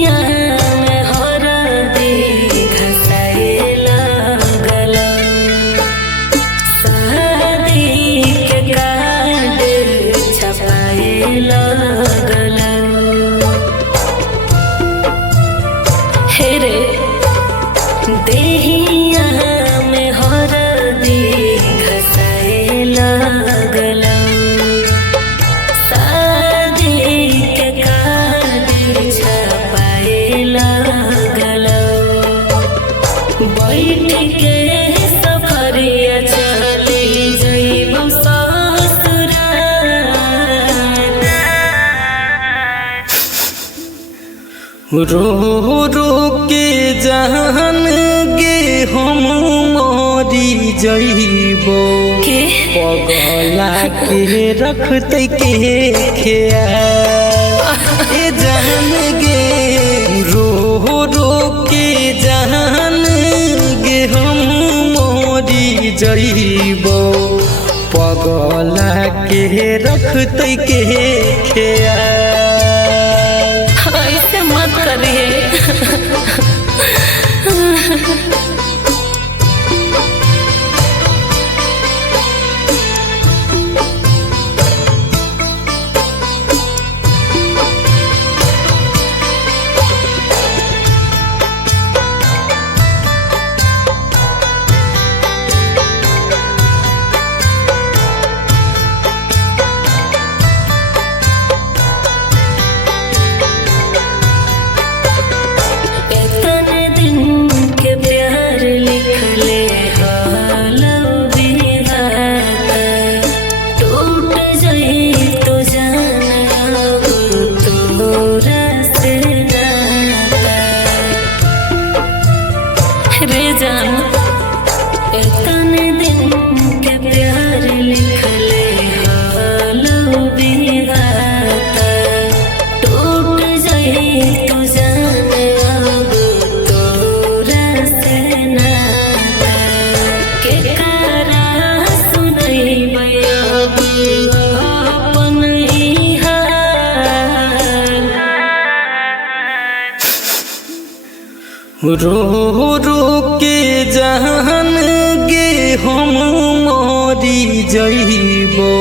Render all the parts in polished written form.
देहिया में हरदी घसाए लागल, शादी के कार्ड छपाए लागल। हे रे देहिया में हरदी घसाए लागल, शादी के कार्ड छपाए लागल। बैठ के सफरिया चली जइबो ससुराल, रो रो के जान गे हम मरी जइबो, के पगला के रखते के ख्याल। ए जान गे रो रो के जान गे हम मरी जइबो, पगला के रखते के ख्याल। ऐसे मत करिए। रे जान इतने दिन के प्यार लिखले हालो बिहाता, टूट जाई तो जान अब तोरा से नाता। के करा सुनैबै अब अपन ई हाल, रो रो के जान गे हम मरी जइबो,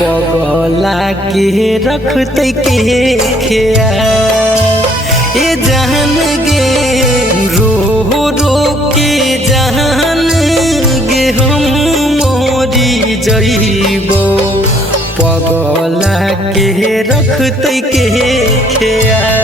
पगला के रखते के ख्याल। ए जान गे रो रो के जान गे हम मरी जइबो, पगला के रखते के ख्याल।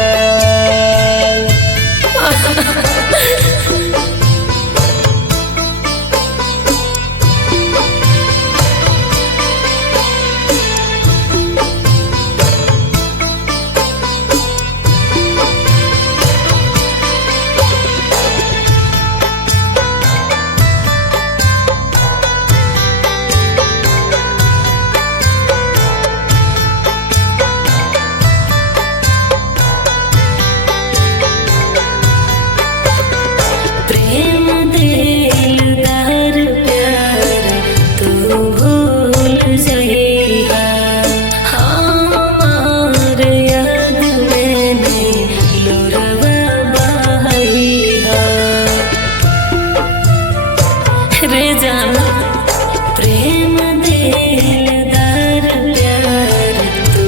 प्रेम दिलदार प्यार तू भूल जइहा, हमार याद में नहीं लोरवा बहइहा। रे जान प्रेम दिलदार प्यार तू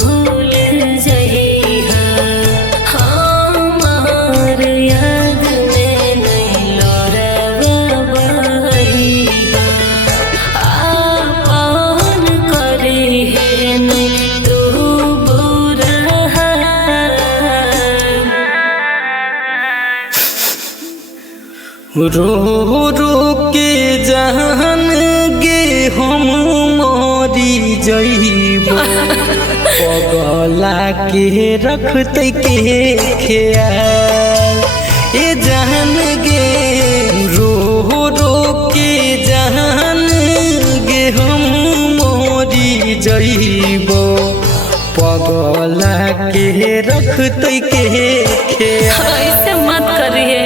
भूल जइहा, हमार याद में नहीं लोरवा बहइहा। आपन करी है नहीं तू बुरा हाल, रो रो के जान गे हम मरी जइबो, पगला के रखते के ख्याल। ए जान गे रो रो के जान गे हम मरी जइबो, पगला के रखते के ख्याल। ऐसे मत करिए।